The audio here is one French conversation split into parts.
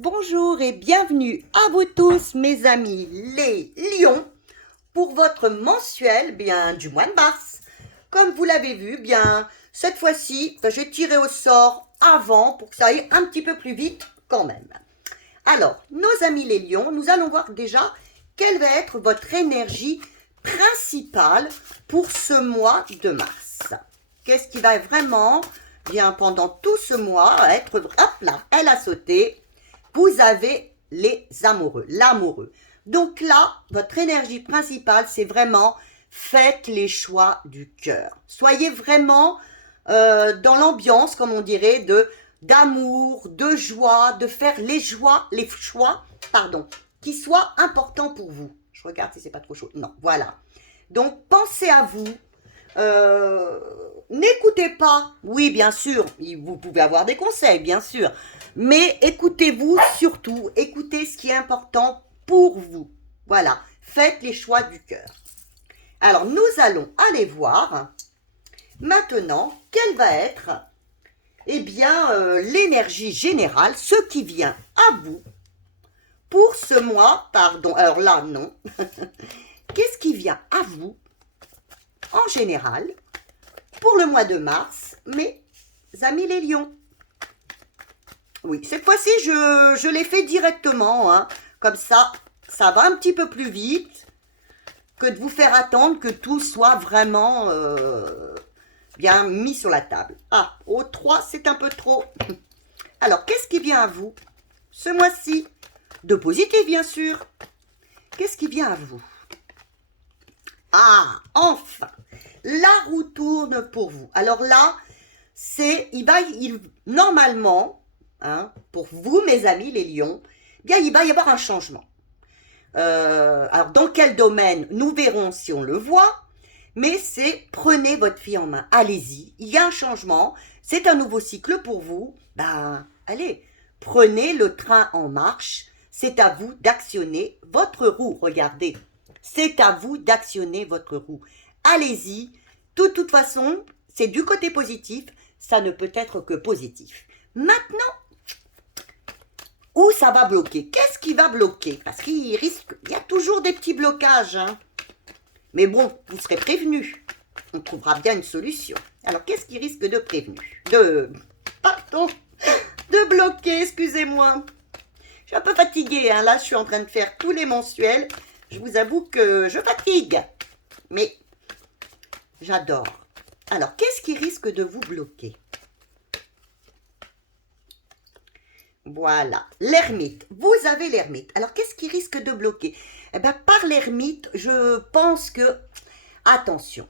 Bonjour et bienvenue à vous tous mes amis les lions pour votre mensuel du mois de mars. Comme vous l'avez vu, cette fois-ci, j'ai tiré au sort avant pour que ça aille un petit peu plus vite quand même. Alors, nos amis les lions, nous allons voir déjà quelle va être votre énergie principale pour ce mois de mars. Qu'est-ce qui va vraiment, pendant tout ce mois, être... Hop là, elle a sauté. Vous avez les amoureux, l'amoureux. Donc là, votre énergie principale, c'est vraiment faites les choix du cœur. Soyez vraiment dans l'ambiance, comme on dirait, d'amour, de joie, de faire les choix, qui soient importants pour vous. Je regarde si c'est pas trop chaud. Non, voilà. Donc, pensez à vous. N'écoutez pas. Oui, bien sûr, vous pouvez avoir des conseils, bien sûr. Mais écoutez-vous surtout. Écoutez ce qui est important pour vous. Voilà. Faites les choix du cœur. Alors, nous allons aller voir maintenant quelle va être l'énergie générale, ce qui vient à vous pour ce mois, pardon, alors là, non. Qu'est-ce qui vient à vous en général pour le mois de mars, mes amis les lions? Oui, cette fois-ci, je l'ai fait directement, hein. Comme ça va un petit peu plus vite que de vous faire attendre que tout soit vraiment bien mis sur la table. Ah, au 3, c'est un peu trop. Alors, qu'est-ce qui vient à vous ce mois-ci? De positif, bien sûr. Qu'est-ce qui vient à vous? Ah, enfin, la roue tourne pour vous. Alors là, normalement, hein, pour vous, mes amis les lions, il va y avoir un changement. Alors, dans quel domaine? Nous verrons si on le voit, mais prenez votre vie en main. Allez-y, il y a un changement, c'est un nouveau cycle pour vous. Allez, prenez le train en marche. C'est à vous d'actionner votre roue. Regardez, c'est à vous d'actionner votre roue. Allez-y. De toute façon, c'est du côté positif. Ça ne peut être que positif. Maintenant, où ça va bloquer? Qu'est-ce qui va bloquer? Parce qu'il y a toujours des petits blocages. Hein. Mais bon, vous serez prévenus. On trouvera bien une solution. Alors, qu'est-ce qui risque de de bloquer, excusez-moi. Je suis un peu fatiguée, hein. Là, je suis en train de faire tous les mensuels. Je vous avoue que je fatigue. Mais j'adore. Alors, qu'est-ce qui risque de vous bloquer? Voilà, l'ermite. Vous avez l'ermite. Alors, qu'est-ce qui risque de bloquer? Par l'ermite, je pense que, attention,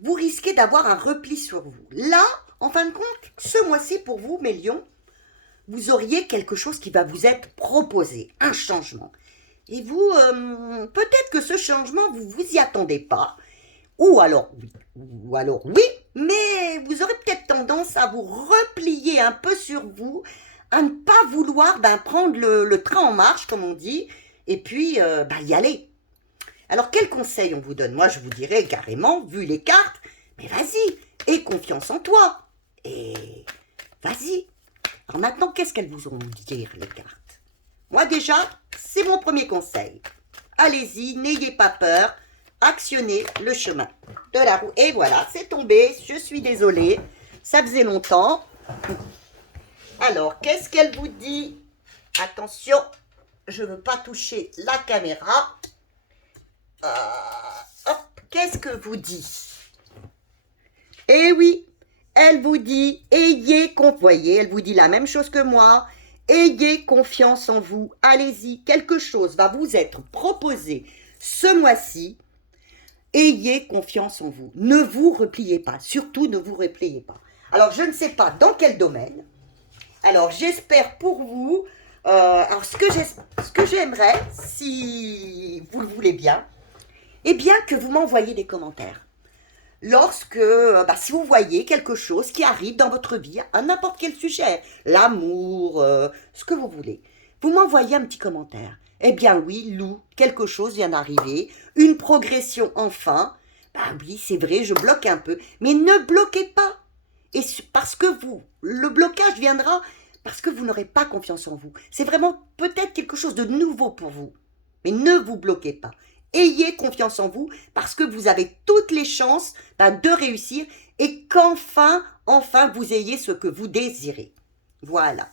vous risquez d'avoir un repli sur vous. Là, en fin de compte, ce mois-ci, pour vous, mes lions, vous auriez quelque chose qui va vous être proposé, un changement. Et vous, peut-être que ce changement, vous vous y attendez pas. Ou alors oui, mais vous aurez peut-être tendance à vous replier un peu sur vous, à ne pas vouloir prendre le train en marche, comme on dit, et puis y aller. Alors, quel conseil on vous donne? Moi, je vous dirais carrément, vu les cartes, mais vas-y, aie confiance en toi. Et vas-y. Alors maintenant, qu'est-ce qu'elles vous ont dit, les cartes? Moi déjà, c'est mon premier conseil. Allez-y, n'ayez pas peur, actionnez le chemin de la roue. Et voilà, c'est tombé, je suis désolée, ça faisait longtemps. Alors, qu'est-ce qu'elle vous dit? Attention, je ne veux pas toucher la caméra. Qu'est-ce que vous dit? Eh oui, elle vous dit, voyez, elle vous dit la même chose que moi. Ayez confiance en vous. Allez-y, quelque chose va vous être proposé ce mois-ci. Ayez confiance en vous. Ne vous repliez pas. Surtout, ne vous repliez pas. Alors, je ne sais pas dans quel domaine. Alors, j'espère pour vous. Alors, ce que j'aimerais, si vous le voulez bien, que vous m'envoyiez des commentaires. Lorsque, si vous voyez quelque chose qui arrive dans votre vie, à n'importe quel sujet, l'amour, ce que vous voulez, vous m'envoyez un petit commentaire. Eh bien oui, Lou, quelque chose vient d'arriver, une progression enfin. Oui, c'est vrai, je bloque un peu, mais ne bloquez pas. Et parce que le blocage viendra parce que vous n'aurez pas confiance en vous. C'est vraiment peut-être quelque chose de nouveau pour vous. Mais ne vous bloquez pas. Ayez confiance en vous parce que vous avez toutes les chances de réussir et qu'enfin, vous ayez ce que vous désirez. Voilà.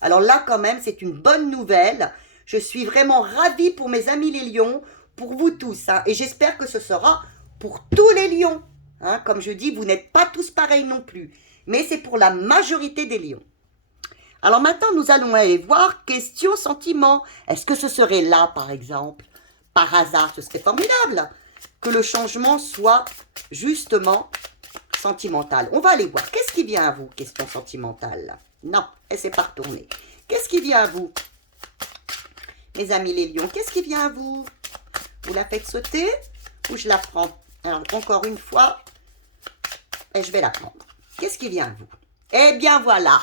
Alors là, quand même, c'est une bonne nouvelle. Je suis vraiment ravie pour mes amis les lions, pour vous tous. Hein, et j'espère que ce sera pour tous les lions. Hein, comme je dis, vous n'êtes pas tous pareils non plus. Mais c'est pour la majorité des lions. Alors maintenant, nous allons aller voir question sentiment. Est-ce que ce serait là, par exemple, par hasard, ce serait formidable que le changement soit justement sentimental. On va aller voir. Qu'est-ce qui vient à vous, question sentimentale? Non, elle s'est pas retournée. Qu'est-ce qui vient à vous, mes amis les lions? Qu'est-ce qui vient à vous? Vous la faites sauter ou je la prends? Alors, encore une fois, et je vais la prendre. Qu'est-ce qui vient à vous? Eh bien, voilà.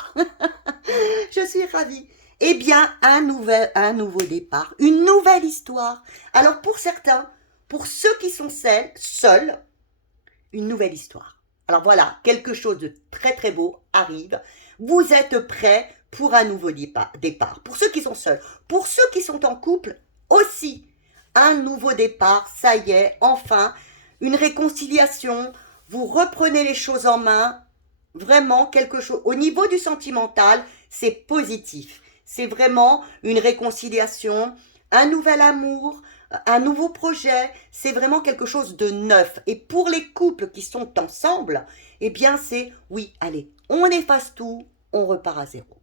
Je suis ravie. Eh bien, un nouveau départ, une nouvelle histoire. Alors, pour certains, pour ceux qui sont seuls, une nouvelle histoire. Alors voilà, quelque chose de très très beau arrive. Vous êtes prêts pour un nouveau départ. Pour ceux qui sont seuls, pour ceux qui sont en couple aussi, un nouveau départ. Ça y est, enfin, une réconciliation. Vous reprenez les choses en main. Vraiment quelque chose. Au niveau du sentimental, c'est positif. C'est vraiment une réconciliation, un nouvel amour, un nouveau projet. C'est vraiment quelque chose de neuf. Et pour les couples qui sont ensemble, eh bien c'est, oui, allez, on efface tout, on repart à zéro.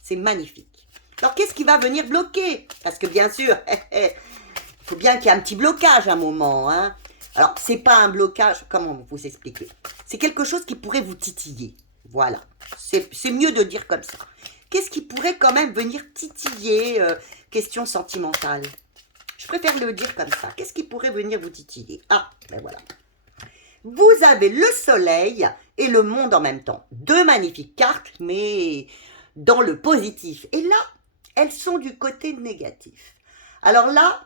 C'est magnifique. Alors qu'est-ce qui va venir bloquer? Parce que bien sûr, il faut bien qu'il y ait un petit blocage à un moment. Hein. Alors, c'est pas un blocage, comment vous expliquer? C'est quelque chose qui pourrait vous titiller. Voilà, c'est mieux de dire comme ça. Qu'est-ce qui pourrait quand même venir titiller, question sentimentale? Je préfère le dire comme ça. Qu'est-ce qui pourrait venir vous titiller? Ah, ben voilà. Vous avez le soleil et le monde en même temps. Deux magnifiques cartes, mais dans le positif. Et là, elles sont du côté négatif. Alors là,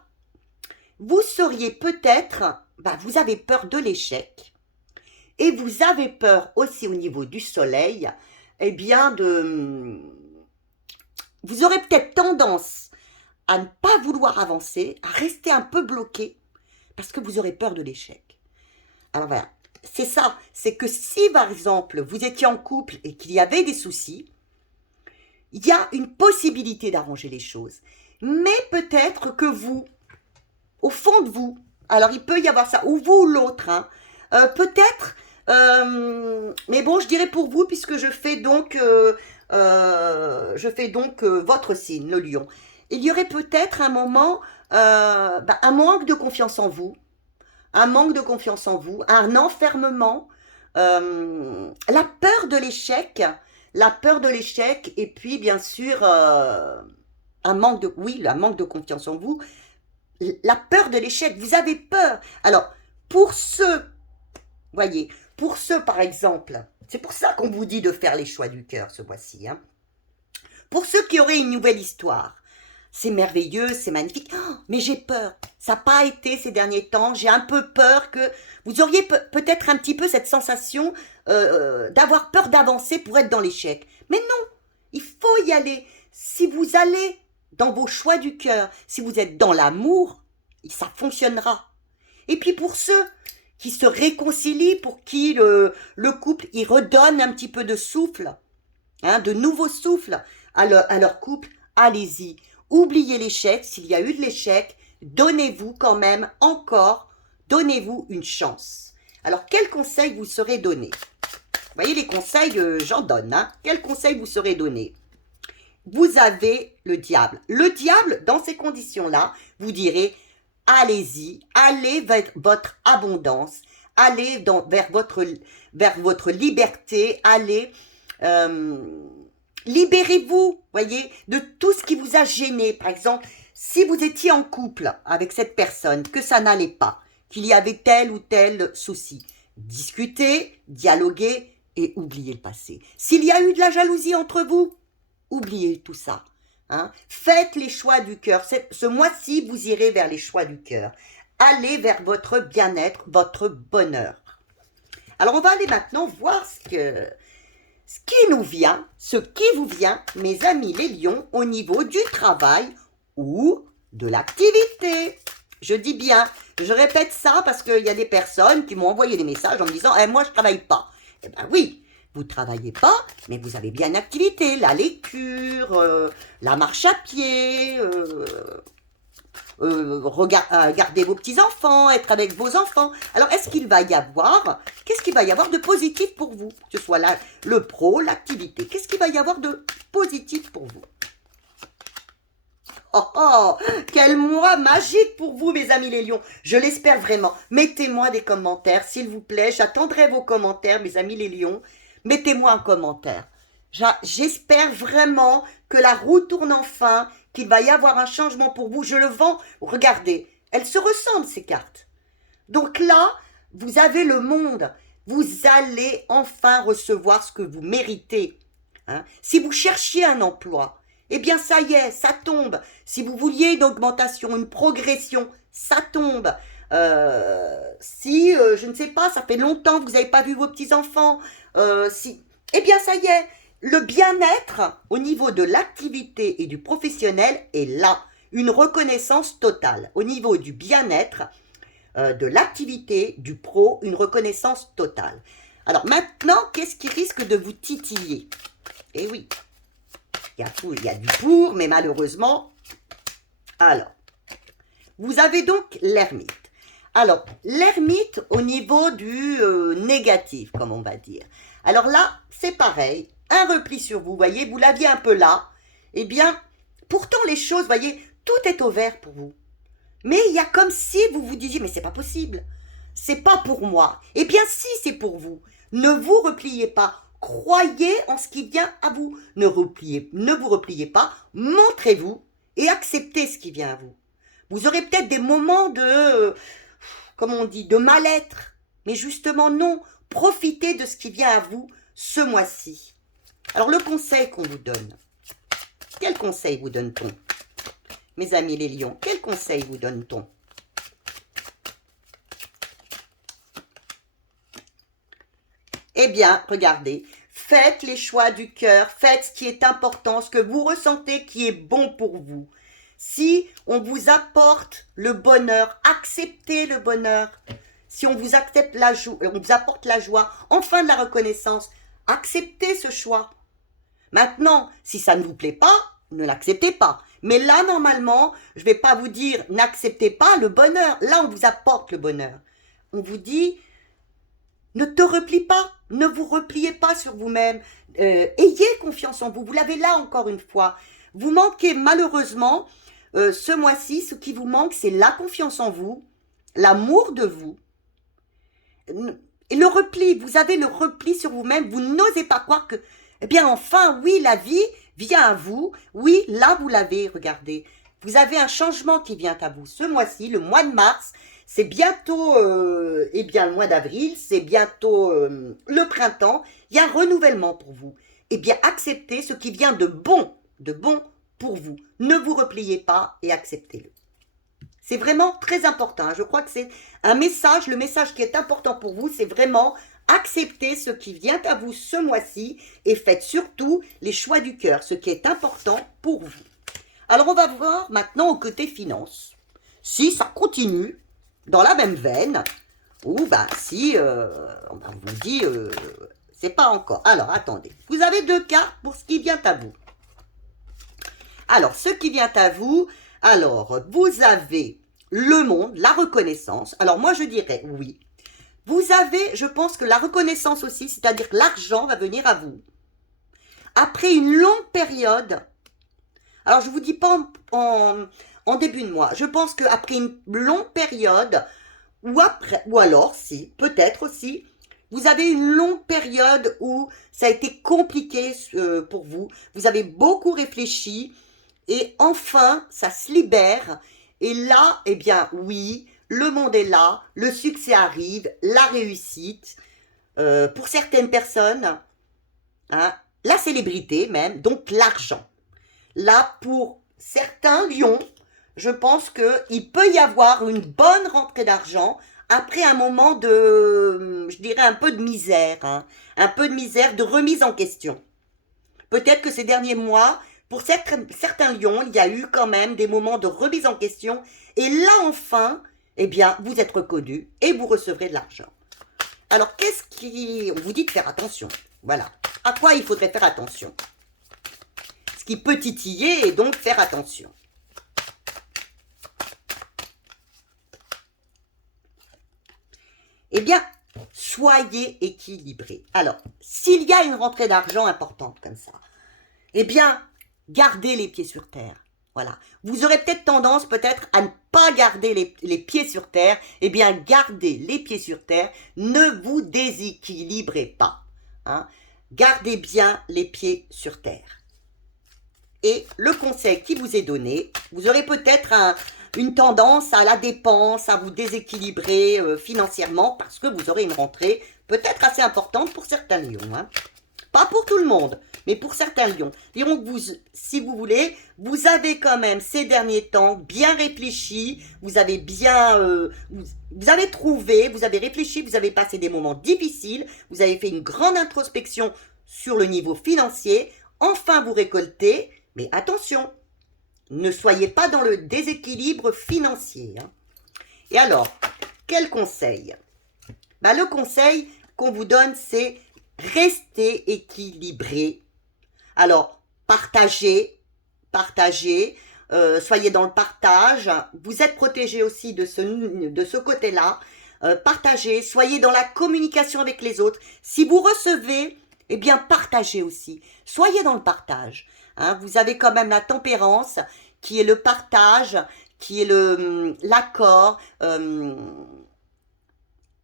vous seriez peut-être, vous avez peur de l'échec. Et vous avez peur aussi au niveau du soleil, eh bien vous aurez peut-être tendance à ne pas vouloir avancer, à rester un peu bloqué, parce que vous aurez peur de l'échec. Alors voilà, c'est ça, c'est que si par exemple vous étiez en couple et qu'il y avait des soucis, il y a une possibilité d'arranger les choses. Mais peut-être que vous, au fond de vous, alors il peut y avoir ça, ou vous ou l'autre, hein, peut-être... mais bon, je dirais pour vous, puisque je fais donc votre signe, le lion. Il y aurait peut-être un moment, un manque de confiance en vous, un enfermement, la peur de l'échec, et puis bien sûr un manque de confiance en vous, la peur de l'échec. Vous avez peur. Alors pour ceux, voyez. Pour ceux, par exemple, c'est pour ça qu'on vous dit de faire les choix du cœur ce mois-ci. Hein. Pour ceux qui auraient une nouvelle histoire, c'est merveilleux, c'est magnifique, mais j'ai peur. Ça n'a pas été ces derniers temps. J'ai un peu peur que vous auriez peut-être un petit peu cette sensation d'avoir peur d'avancer pour être dans l'échec. Mais non, il faut y aller. Si vous allez dans vos choix du cœur, si vous êtes dans l'amour, ça fonctionnera. Et puis pour ceux qui se réconcilient, pour qui le couple il redonne un petit peu de souffle, hein, de nouveau souffle à leur couple, allez-y. Oubliez l'échec, s'il y a eu de l'échec, donnez-vous quand même donnez-vous une chance. Alors, quel conseil vous serez donné? Vous voyez, les conseils, j'en donne. Hein. Quel conseil vous serez donné? Vous avez le diable. Le diable, dans ces conditions-là, vous direz... Allez-y, allez vers votre abondance, allez vers votre liberté, allez, libérez-vous, voyez, de tout ce qui vous a gêné. Par exemple, si vous étiez en couple avec cette personne, que ça n'allait pas, qu'il y avait tel ou tel souci, discutez, dialoguez et oubliez le passé. S'il y a eu de la jalousie entre vous, oubliez tout ça. Hein? Faites les choix du cœur. Ce mois-ci, vous irez vers les choix du cœur. Allez vers votre bien-être, votre bonheur. Alors, on va aller maintenant voir ce qui vous vient, mes amis les lions, au niveau du travail ou de l'activité. Je dis bien, je répète ça parce qu'il y a des personnes qui m'ont envoyé des messages en me disant moi je travaille pas. Eh bien oui, vous ne travaillez pas, mais vous avez bien une activité, la lecture, la marche à pied, garder vos petits-enfants, être avec vos enfants. Alors, qu'est-ce qu'il va y avoir de positif pour vous? Que ce soit le pro, l'activité. Qu'est-ce qu'il va y avoir de positif pour vous? Oh, oh, quel mois magique pour vous, mes amis les lions. Je l'espère vraiment. Mettez-moi des commentaires, s'il vous plaît. J'attendrai vos commentaires, mes amis les lions. Mettez-moi un commentaire. J'espère vraiment que la roue tourne enfin, qu'il va y avoir un changement pour vous. Je le vends. Regardez, elles se ressemblent, ces cartes. Donc là, vous avez le monde. Vous allez enfin recevoir ce que vous méritez. Hein? Si vous cherchiez un emploi, eh bien ça y est, ça tombe. Si vous vouliez une augmentation, une progression, ça tombe. Je ne sais pas, ça fait longtemps que vous n'avez pas vu vos petits-enfants. Eh bien ça y est, le bien-être au niveau de l'activité et du professionnel est là. Une reconnaissance totale. Au niveau du bien-être, de l'activité, du pro, une reconnaissance totale. Alors maintenant, qu'est-ce qui risque de vous titiller? Eh oui. Il y a du pour, mais malheureusement. Alors, vous avez donc l'ermite. Alors, l'ermite au niveau du négatif, comme on va dire. Alors là, c'est pareil, un repli sur vous, voyez, vous l'aviez un peu là. Eh bien, pourtant les choses, voyez, tout est au vert pour vous. Mais il y a comme si vous vous disiez, mais c'est pas possible, c'est pas pour moi. Eh bien, si c'est pour vous, ne vous repliez pas. Croyez en ce qui vient à vous. Ne vous repliez pas, montrez-vous et acceptez ce qui vient à vous. Vous aurez peut-être des moments de mal-être. Mais justement, non. Profitez de ce qui vient à vous ce mois-ci. Alors, le conseil qu'on vous donne. Quel conseil vous donne-t-on? Mes amis les lions, quel conseil vous donne-t-on? Eh bien, regardez, faites les choix du cœur, faites ce qui est important, ce que vous ressentez qui est bon pour vous. Si on vous apporte le bonheur, acceptez le bonheur. Si on vous apporte la joie, enfin de la reconnaissance, acceptez ce choix. Maintenant, si ça ne vous plaît pas, ne l'acceptez pas. Mais là, normalement, je ne vais pas vous dire n'acceptez pas le bonheur. Là, on vous apporte le bonheur. On vous dit ne te replie pas, ne vous repliez pas sur vous-même. Ayez confiance en vous. Vous l'avez là encore une fois. Vous manquez malheureusement, ce mois-ci, ce qui vous manque, c'est la confiance en vous, l'amour de vous. Et le repli, vous avez le repli sur vous-même. Vous n'osez pas croire que, eh bien enfin, oui, la vie vient à vous. Oui, là, vous l'avez, regardez. Vous avez un changement qui vient à vous. Ce mois-ci, le mois de mars, c'est bientôt, le mois d'avril, c'est bientôt le printemps. Il y a un renouvellement pour vous. Eh bien, acceptez ce qui vient de bon pour vous. Ne vous repliez pas et acceptez-le. C'est vraiment très important. Je crois que c'est un message, le message qui est important pour vous, c'est vraiment accepter ce qui vient à vous ce mois-ci et faites surtout les choix du cœur, ce qui est important pour vous. Alors, on va voir maintenant au côté finance. Si ça continue dans la même veine, ou on vous dit, c'est pas encore. Alors, attendez. Vous avez 2 cartes pour ce qui vient à vous. Alors, ce qui vient à vous, alors, vous avez le monde, la reconnaissance. Alors, moi, je dirais oui. Vous avez, je pense que la reconnaissance aussi, c'est-à-dire que l'argent va venir à vous. Après une longue période, alors je ne vous dis pas en début de mois, je pense qu'après une longue période, ou alors, si, peut-être aussi, vous avez une longue période où ça a été compliqué pour vous, vous avez beaucoup réfléchi, et enfin, ça se libère, et là, eh bien, oui, le monde est là, le succès arrive, la réussite, pour certaines personnes, hein, la célébrité même, donc l'argent. Là, pour certains lions, je pense qu'il peut y avoir une bonne rentrée d'argent après un moment de, je dirais un peu de misère, hein, un peu de misère, de remise en question. Peut-être que ces derniers mois, pour certains lions, il y a eu quand même des moments de remise en question. Et là, enfin, eh bien, vous êtes reconnus et vous recevrez de l'argent. Alors, qu'est-ce qui... On vous dit de faire attention. Voilà. À quoi il faudrait faire attention? Ce qui peut titiller et donc faire attention. Eh bien, soyez équilibrés. Alors, s'il y a une rentrée d'argent importante comme ça, eh bien, gardez les pieds sur terre. Voilà. Vous aurez peut-être tendance à ne pas garder les pieds sur terre. Eh bien, gardez les pieds sur terre. Ne vous déséquilibrez pas. Hein. Gardez bien les pieds sur terre. Et le conseil qui vous est donné, vous aurez peut-être une tendance à la dépense, à vous déséquilibrer financièrement parce que vous aurez une rentrée peut-être assez importante pour certains lions. Hein. Pas pour tout le monde, mais pour certains lions. Dirons que vous, si vous voulez, vous avez quand même ces derniers temps bien réfléchi, vous avez bien, vous avez trouvé, vous avez réfléchi, vous avez passé des moments difficiles, vous avez fait une grande introspection sur le niveau financier, enfin vous récoltez, mais attention, ne soyez pas dans le déséquilibre financier. Hein. Et alors, quel conseil? Ben, le conseil qu'on vous donne, c'est rester équilibré. Alors, partagez, soyez dans le partage. Vous êtes protégé aussi de ce côté-là. Partagez, soyez dans la communication avec les autres. Si vous recevez, eh bien, partagez aussi. Soyez dans le partage. Hein, vous avez quand même la tempérance, qui est le partage, qui est l'accord.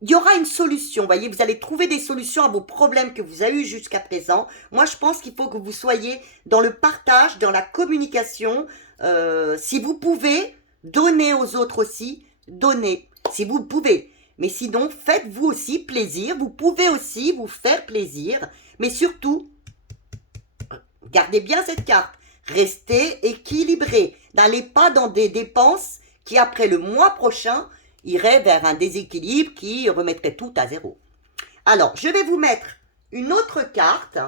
Il y aura une solution, vous voyez, vous allez trouver des solutions à vos problèmes que vous avez eu jusqu'à présent. Moi, je pense qu'il faut que vous soyez dans le partage, dans la communication. Si vous pouvez, donnez aux autres aussi, donnez, si vous pouvez. Mais sinon, faites-vous aussi plaisir, vous pouvez aussi vous faire plaisir. Mais surtout, gardez bien cette carte, restez équilibré. N'allez pas dans des dépenses qui, après le mois prochain, irait vers un déséquilibre qui remettrait tout à zéro. Alors, je vais vous mettre une autre carte,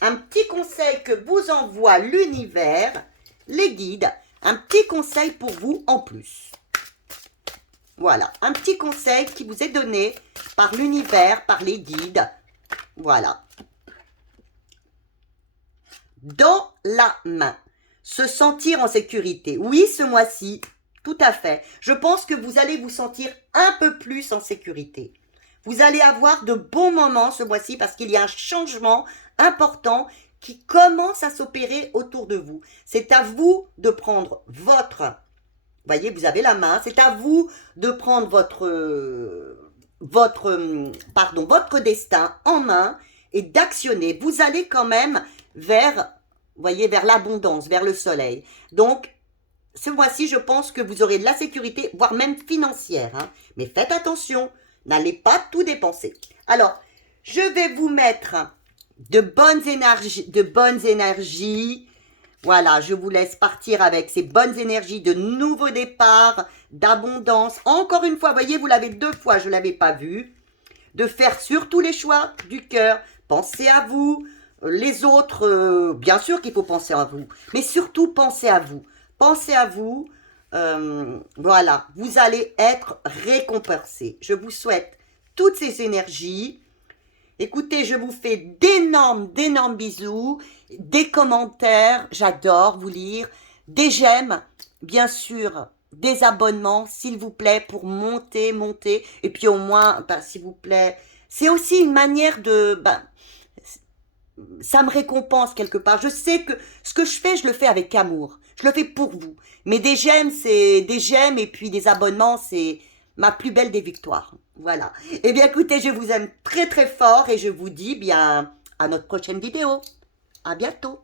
un petit conseil que vous envoie l'univers, les guides, un petit conseil pour vous en plus. Voilà, un petit conseil qui vous est donné par l'univers, par les guides. Voilà. Dans la main, se sentir en sécurité. Oui, ce mois-ci, tout à fait. Je pense que vous allez vous sentir un peu plus en sécurité. Vous allez avoir de bons moments ce mois-ci parce qu'il y a un changement important qui commence à s'opérer autour de vous. C'est à vous de prendre votre... Voyez, vous avez la main. C'est à vous de prendre votre destin en main et d'actionner. Vous allez quand même vers l'abondance, vers le soleil. Donc, ce mois-ci, je pense que vous aurez de la sécurité, voire même financière. Hein. Mais faites attention, n'allez pas tout dépenser. Alors, je vais vous mettre de bonnes énergies. Voilà, je vous laisse partir avec ces bonnes énergies de nouveau départ, d'abondance. Encore une fois, voyez, vous l'avez 2 fois, je ne l'avais pas vu. De faire surtout les choix du cœur. Pensez à vous. Les autres, bien sûr qu'il faut penser à vous. Mais surtout, pensez à vous. Pensez à vous, voilà, vous allez être récompensé. Je vous souhaite toutes ces énergies. Écoutez, je vous fais d'énormes bisous, des commentaires, j'adore vous lire, des j'aime, bien sûr, des abonnements, s'il vous plaît, pour monter, et puis au moins, s'il vous plaît, c'est aussi une manière de... ça me récompense quelque part. Je sais que ce que je fais, je le fais avec amour. Je le fais pour vous. Mais des j'aime, c'est des j'aime et puis des abonnements, c'est ma plus belle des victoires. Voilà. Eh bien, écoutez, je vous aime très très fort et je vous dis bien à notre prochaine vidéo. À bientôt.